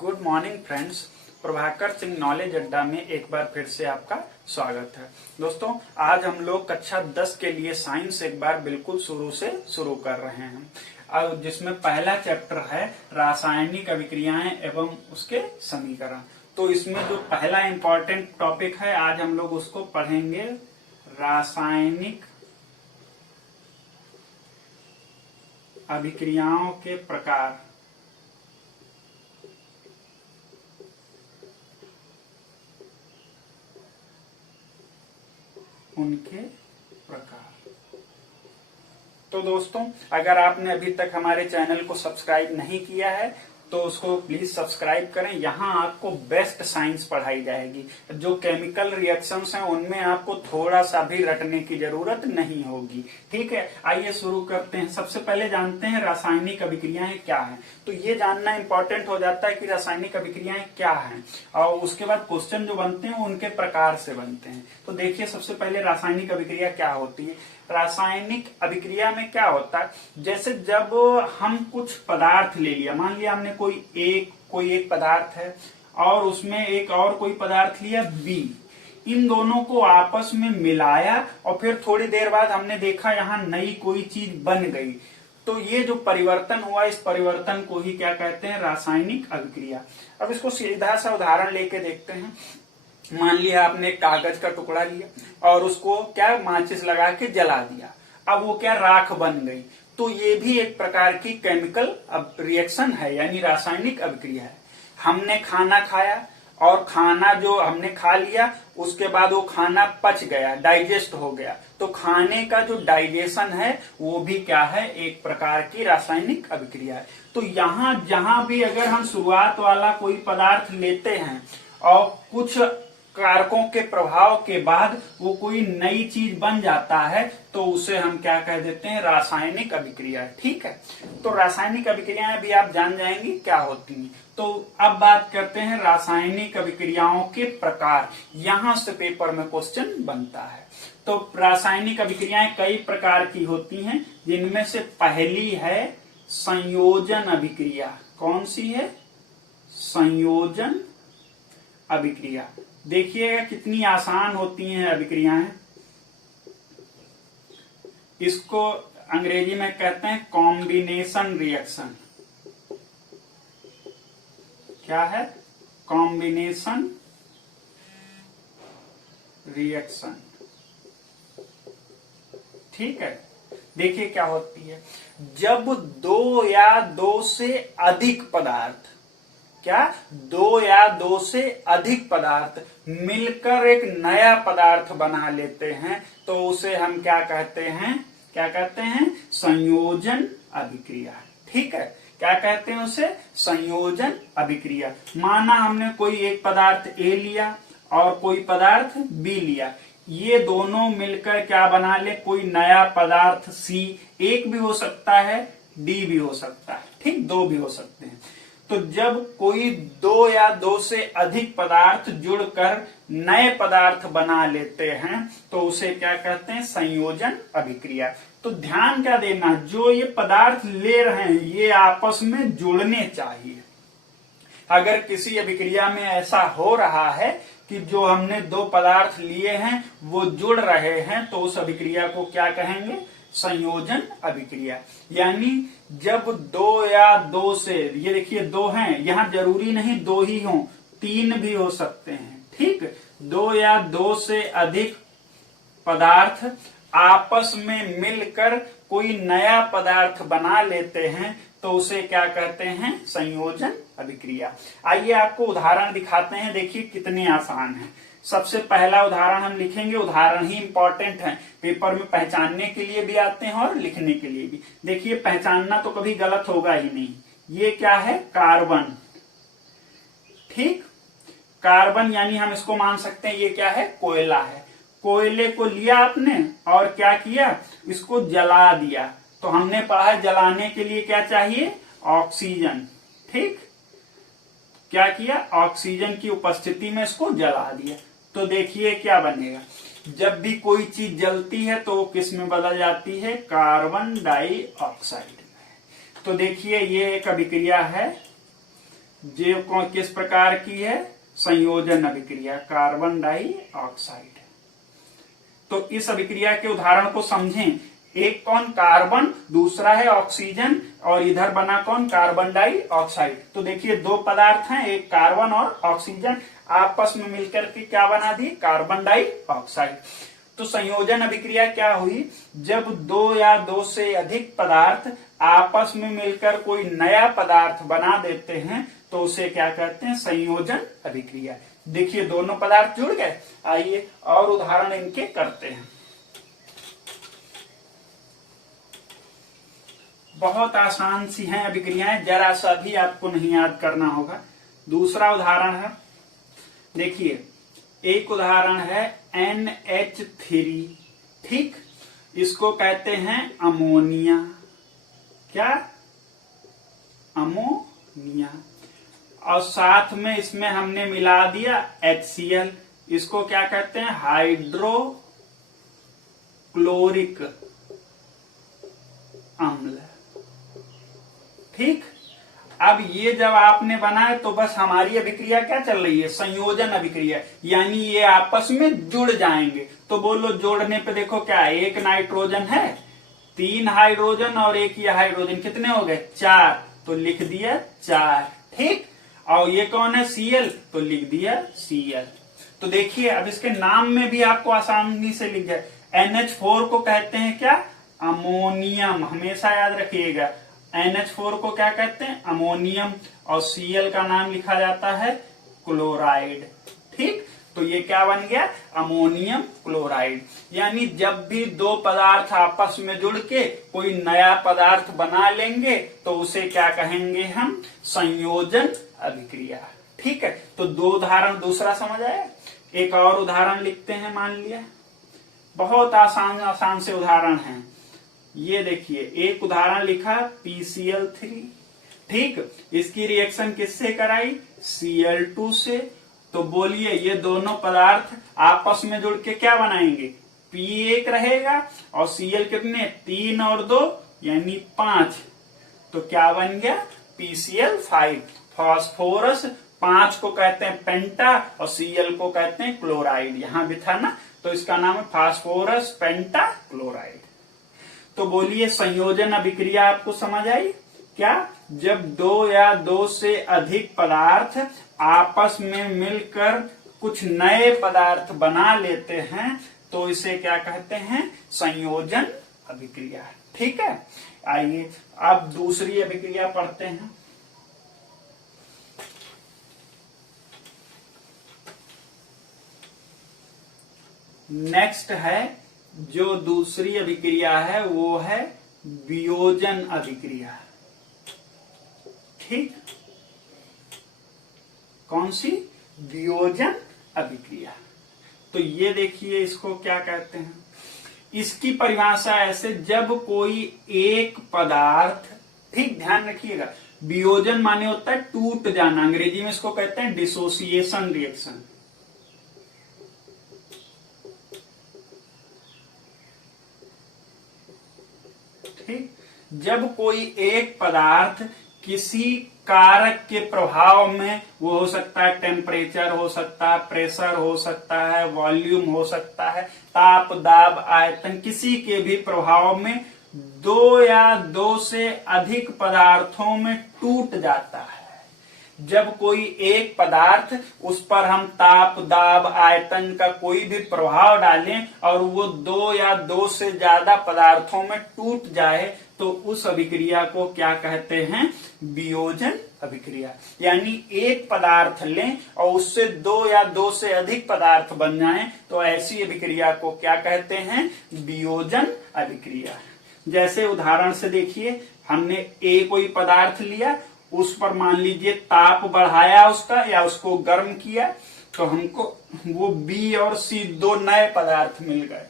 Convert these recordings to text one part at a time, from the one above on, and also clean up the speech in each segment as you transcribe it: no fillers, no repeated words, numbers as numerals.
Good morning friends. Prabhakar Singh knowledge अड्डा में एक बार फिर से आपका स्वागत है। दोस्तों, आज हम लोग कक्षा 10 के लिए साइंस एक बार बिल्कुल शुरू से शुरू कर रहे हैं, और जिसमें पहला चैप्टर है रासायनिक अभिक्रियाएं एवं उसके समीकरण। तो इसमें जो पहला इंपॉर्टेंट टॉपिक है, आज हम लोग उसको पढ़ेंगे, रासायनिक अभिक्रियाओं के प्रकार। उनके प्रकार। तो दोस्तों, अगर आपने अभी तक हमारे चैनल को सब्सक्राइब नहीं किया है तो उसको प्लीज सब्सक्राइब करें। यहाँ आपको बेस्ट साइंस पढ़ाई जाएगी। जो केमिकल रिएक्शंस हैं उनमें आपको थोड़ा सा भी रटने की जरूरत नहीं होगी। ठीक है, आइए शुरू करते हैं। सबसे पहले जानते हैं रासायनिक अभिक्रियाएं क्या हैं। तो ये जानना इंपॉर्टेंट हो जाता है कि रासायनिक अभिक्रियाएं क्या हैं, और उसके बाद क्वेश्चन जो बनते हैं उनके प्रकार से बनते हैं। तो देखिए, सबसे पहले रासायनिक अभिक्रिया क्या होती है। रासायनिक अभिक्रिया में क्या होता है, जैसे जब हम कुछ पदार्थ ले लिया, मान लिया हमने कोई एक पदार्थ है और उसमें एक और कोई पदार्थ लिया बी, इन दोनों को आपस में मिलाया और फिर थोड़ी देर बाद हमने देखा यहाँ नई कोई चीज बन गई। तो ये जो परिवर्तन हुआ, इस परिवर्तन को ही क्या कहते हैं, रासायनिक अभिक्रिया। अब इसको सीधा सा उदाहरण लेके देखते हैं। मान लिया आपने एक कागज का टुकड़ा लिया और उसको क्या माचिस लगा के जला दिया, अब वो क्या राख बन गई। तो ये भी एक प्रकार की केमिकल रिएक्शन है, यानी रासायनिक अभिक्रिया है। हमने खाना खाया और खाना जो हमने खा लिया उसके बाद वो खाना पच गया, डाइजेस्ट हो गया। तो खाने का जो डाइजेशन है वो भी क्या है, एक प्रकार की रासायनिक अभिक्रिया है। तो यहाँ जहां भी अगर हम शुरुआत वाला कोई पदार्थ लेते हैं और कुछ कारकों के प्रभाव के बाद वो कोई नई चीज बन जाता है, तो उसे हम क्या कह देते हैं, रासायनिक अभिक्रिया। ठीक है, तो रासायनिक अभिक्रियाएं भी आप जान जाएंगी क्या होती हैं। तो अब बात करते हैं रासायनिक अभिक्रियाओं के प्रकार। यहां से पेपर में क्वेश्चन बनता है। तो रासायनिक अभिक्रियाएं कई प्रकार की होती हैं, जिनमें से पहली है संयोजन अभिक्रिया। कौन सी है, संयोजन अभिक्रिया। देखिएगा कितनी आसान होती हैं अभिक्रियाएं। इसको अंग्रेजी में कहते हैं कॉम्बिनेशन रिएक्शन। क्या है, कॉम्बिनेशन रिएक्शन। ठीक है, देखिए क्या होती है, जब दो या दो से अधिक पदार्थ, क्या, दो या दो से अधिक पदार्थ मिलकर एक नया पदार्थ बना लेते हैं, तो उसे हम क्या कहते हैं, संयोजन अभिक्रिया। ठीक है, क्या कहते हैं उसे, संयोजन अभिक्रिया। माना हमने कोई एक पदार्थ ए लिया और कोई पदार्थ बी लिया, ये दोनों मिलकर क्या बना ले, कोई नया पदार्थ सी। एक भी हो सकता है, डी भी हो सकता है, ठीक, दो भी हो सकते हैं। तो जब कोई दो या दो से अधिक पदार्थ जुड़कर नए पदार्थ बना लेते हैं, तो उसे क्या कहते हैं, संयोजन अभिक्रिया। तो ध्यान क्या देना, जो ये पदार्थ ले रहे हैं ये आपस में जुड़ने चाहिए। अगर किसी अभिक्रिया में ऐसा हो रहा है कि जो हमने दो पदार्थ लिए हैं वो जुड़ रहे हैं, तो उस अभिक्रिया को क्या कहेंगे, संयोजन अभिक्रिया। यानी जब दो या दो से, ये देखिए दो हैं, यहां जरूरी नहीं दो ही हों, तीन भी हो सकते हैं। ठीक, दो या दो से अधिक पदार्थ आपस में मिलकर कोई नया पदार्थ बना लेते हैं, तो उसे क्या कहते हैं, संयोजन अभिक्रिया। आइए आपको उदाहरण दिखाते हैं, देखिए कितने आसान है। सबसे पहला उदाहरण हम लिखेंगे, उदाहरण ही इंपॉर्टेंट है, पेपर में पहचानने के लिए भी आते हैं और लिखने के लिए भी। देखिए, पहचानना तो कभी गलत होगा ही नहीं। ये क्या है, कार्बन। ठीक, कार्बन यानी हम इसको मान सकते हैं ये क्या है, कोयला है। कोयले को लिया आपने और क्या किया, इसको जला दिया। तो हमने पढ़ा जलाने के लिए क्या चाहिए, ऑक्सीजन। ठीक, क्या किया, ऑक्सीजन की उपस्थिति में इसको जला दिया। तो देखिए क्या बनेगा, जब भी कोई चीज जलती है तो वो किस में बदल जाती है, कार्बन डाइऑक्साइड में। तो देखिए ये एक अभिक्रिया है किस प्रकार की है? संयोजन अभिक्रिया, कार्बन डाइऑक्साइड। तो इस अभिक्रिया के उदाहरण को समझें। एक कौन? कार्बन, दूसरा है ऑक्सीजन, और इधर बना कौन? Carbon dioxide. तो देखिए दो पदार्थ हैं, एक कार्बन और ऑक्सीजन, आपस में मिलकर के क्या बना दी? Carbon dioxide. तो संयोजन अभिक्रिया क्या हुई? जब दो या दो से अधिक पदार्थ आपस में मिलकर कोई नया पदार्थ बना देते हैं तो उसे क्या कहते हैं? संयोजन अभिक्रिया। देखिए दोनों पदार्थ जुड़ गए। आइए और उदाहरण इनके करते हैं। बहुत आसान सी हैं अभिक्रियाएं, जरा सा भी आपको नहीं याद करना होगा। दूसरा उदाहरण है, देखिए एक उदाहरण है NH3, ठीक, इसको कहते हैं अमोनिया। क्या? अमोनिया। और साथ में इसमें हमने मिला दिया HCl, इसको क्या कहते हैं? हाइड्रोक्लोरिक अम्ल, ठीक। अब ये जब आपने बनाए तो बस हमारी अभिक्रिया क्या चल रही है? संयोजन अभिक्रिया, यानी ये आपस में जुड़ जाएंगे। तो बोलो जोड़ने पे देखो क्या है? एक नाइट्रोजन है, 3 हाइड्रोजन और एक ये हाइड्रोजन, कितने हो गए? 4। तो लिख दिया 4, ठीक। और ये कौन है? Cl, तो लिख दिया Cl। तो देखिए अब इसके नाम में भी आपको आसानी से लिख जाए। NH4 को कहते हैं क्या? अमोनियम, हमेशा याद रखिएगा। NH4 को क्या कहते हैं? अमोनियम। और Cl का नाम लिखा जाता है क्लोराइड, ठीक। तो ये क्या बन गया? Ammonium chloride. यानी जब भी दो पदार्थ आपस में जुड़ के कोई नया पदार्थ बना लेंगे तो उसे क्या कहेंगे हम? संयोजन अभिक्रिया, ठीक है। तो दो उदाहरण दूसरा समझ आया। एक और उदाहरण लिखते हैं। मान लिया बहुत आसान आसान से उदाहरण हैं। ये देखिए एक उदाहरण लिखा PCl3, ठीक। इसकी रिएक्शन किससे कराई? Cl2 से। तो बोलिए ये दोनों पदार्थ आपस में जुड़ के क्या बनाएंगे? P1 रहेगा और Cl कितने? 3 और 2 यानी 5। तो क्या बन गया? PCl5। फास्फोरस 5 को कहते हैं पेंटा और Cl को कहते हैं क्लोराइड, यहां भी था ना। तो इसका नाम है फास्फोरस पेंटा क्लोराइड। तो बोलिए संयोजन अभिक्रिया आपको समझ आई क्या? जब दो या दो से अधिक पदार्थ आपस में मिलकर कुछ नए पदार्थ बना लेते हैं तो इसे क्या कहते हैं? संयोजन अभिक्रिया, ठीक है। आइए अब दूसरी अभिक्रिया पढ़ते हैं। नेक्स्ट है जो दूसरी अभिक्रिया है वो है वियोजन अभिक्रिया, ठीक। कौन सी? वियोजन अभिक्रिया। तो ये देखिए इसको क्या कहते हैं? इसकी परिभाषा ऐसे, जब कोई एक पदार्थ, ठीक ध्यान रखिएगा, वियोजन माने होता है टूट जाना, अंग्रेजी में इसको कहते हैं डिसोसिएशन रिएक्शन, ठीक। जब कोई एक पदार्थ किसी कारक के प्रभाव में, वो हो सकता है टेम्परेचर, हो सकता है प्रेशर, हो सकता है वॉल्यूम, हो सकता है ताप दाब आयतन, किसी के भी प्रभाव में दो या दो से अधिक पदार्थों में टूट जाता है। जब कोई एक पदार्थ, उस पर हम ताप दाब आयतन का कोई भी प्रभाव डालें और वो दो या दो से ज्यादा पदार्थों में टूट जाए तो उस अभिक्रिया को क्या कहते हैं? वियोजन अभिक्रिया। यानी एक पदार्थ लें और उससे दो या दो से अधिक पदार्थ बन जाएं तो ऐसी अभिक्रिया को क्या कहते हैं? वियोजन अभिक्रिया। जैसे उदाहरण से देखिए, हमने कोई पदार्थ लिया, उस पर मान लीजिए ताप बढ़ाया उसका या उसको गर्म किया, तो हमको वो B और C दो नए पदार्थ मिल गए।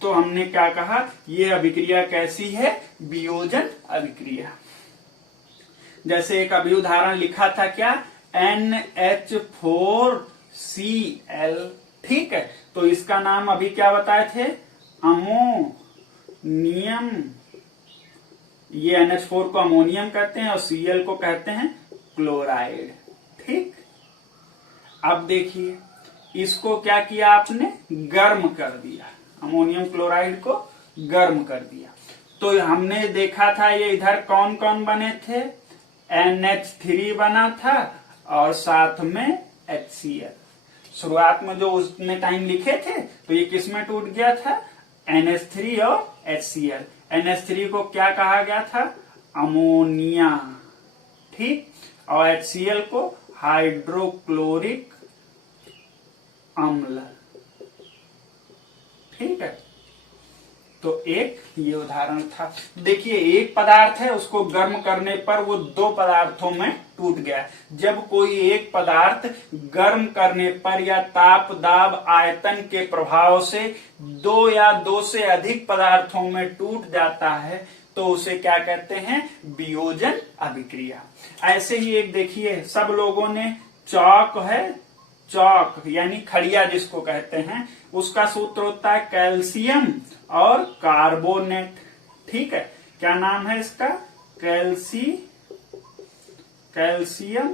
तो हमने क्या कहा? ये अभिक्रिया कैसी है? वियोजन अभिक्रिया। जैसे एक अभी उदाहरण लिखा था क्या? NH4Cl, ठीक है। तो इसका नाम अभी क्या बताए थे? अमोनियम। ये NH4 को अमोनियम कहते हैं और Cl को कहते हैं क्लोराइड, ठीक। अब देखिए इसको क्या किया आपने, गर्म कर दिया, अमोनियम क्लोराइड को गर्म कर दिया। तो हमने देखा था ये इधर कौन कौन बने थे, NH3 बना था और साथ में HCl। शुरुआत में जो उसने टाइम लिखे थे तो ये किस में टूट गया था, NH3 और HCl। NH3 को क्या कहा गया था, अमोनिया, ठीक, और HCl को हाइड्रोक्लोरिक अम्ल, ठीक है। तो एक ये उदाहरण था। देखिए एक पदार्थ है, उसको गर्म करने पर वो दो पदार्थों में टूट गया। जब कोई एक पदार्थ गर्म करने पर या ताप दाब आयतन के प्रभाव से दो या दो से अधिक पदार्थों में टूट जाता है तो उसे क्या कहते हैं, वियोजन अभिक्रिया। ऐसे ही एक देखिए, सब लोगों ने चौक है, चौक यानी खड़िया जिसको कहते हैं, उसका सूत्र होता है कैल्शियम और कार्बोनेट, ठीक है। क्या नाम है इसका, कैल्शियम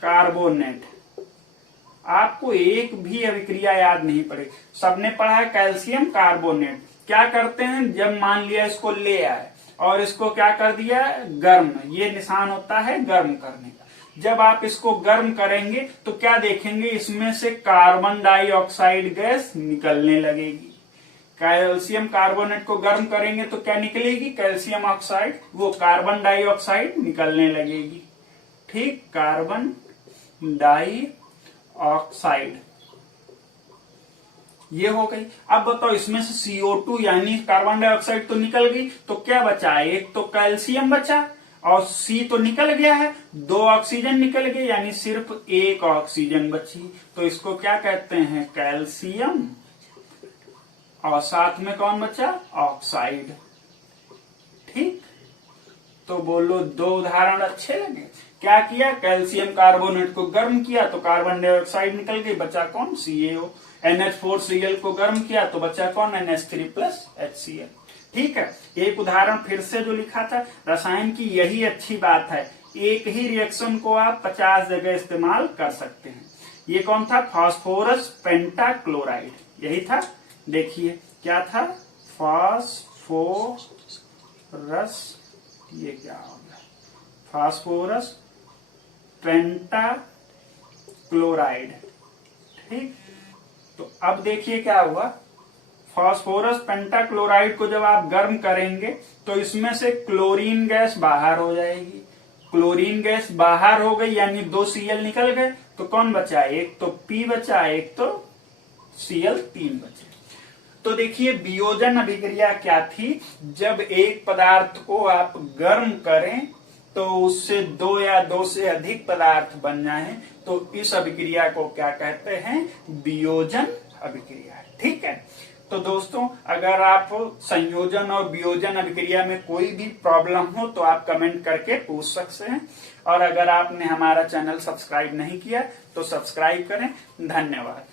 कार्बोनेट। आपको एक भी अभिक्रिया याद नहीं पड़ेगी, सबने पढ़ा है कैल्शियम कार्बोनेट। क्या करते हैं, जब मान लिया इसको ले आए और इसको क्या कर दिया, गर्म, ये निशान होता है गर्म करने का। जब आप इसको गर्म करेंगे तो क्या देखेंगे, इसमें से कार्बन डाइऑक्साइड गैस निकलने लगेगी। कैल्शियम कार्बोनेट को गर्म करेंगे तो क्या निकलेगी, कैल्शियम ऑक्साइड, वो कार्बन डाइऑक्साइड निकलने लगेगी, ठीक, कार्बन डाइऑक्साइड ये हो गई। अब बताओ इसमें से CO2 यानी कार्बन डाइऑक्साइड तो निकल गई, तो क्या बचा, एक तो कैल्शियम बचा और C तो निकल गया है, दो ऑक्सीजन निकल गए यानी सिर्फ एक ऑक्सीजन बची। तो इसको क्या कहते हैं, कैल्शियम, और साथ में कौन बचा, ऑक्साइड, ठीक। तो बोलो दो उदाहरण अच्छे लगे। क्या किया, कैल्शियम कार्बोनेट को गर्म किया तो कार्बन डाइऑक्साइड निकल गई, बचा कौन, CaO। NH4Cl को गर्म किया तो बचा कौन, NH3 प्लस HCl, ठीक है। एक उदाहरण फिर से जो लिखा था, रसायन की यही अच्छी बात है, एक ही रिएक्शन को आप 50 जगह इस्तेमाल कर सकते हैं। ये कौन था, फास्फोरस पेंटाक्लोराइड, यही था। देखिए क्या था, फास्फोरस, ये क्या हो गया, फास्फोरस पेंटाक्लोराइड, ठीक। तो अब देखिए क्या हुआ, फास्फोरस पेंटाक्लोराइड को जब आप गर्म करेंगे तो इसमें से क्लोरीन गैस बाहर हो जाएगी। क्लोरीन गैस बाहर हो गई यानी 2 Cl निकल गए, तो कौन बचा, एक तो P बचा, एक तो Cl, 3 बचे। तो देखिए वियोजन अभिक्रिया क्या थी, जब एक पदार्थ को आप गर्म करें तो उससे दो या दो से अधिक पदार्थ बन जाएं, तो इस अभिक्रिया को क्या कहते हैं, वियोजन अभिक्रिया, ठीक है। तो दोस्तों अगर आप संयोजन और वियोजन अभिक्रिया में कोई भी प्रॉब्लम हो तो आप कमेंट करके पूछ सकते हैं, और अगर आपने हमारा चैनल सब्सक्राइब नहीं किया तो सब्सक्राइब करें। धन्यवाद।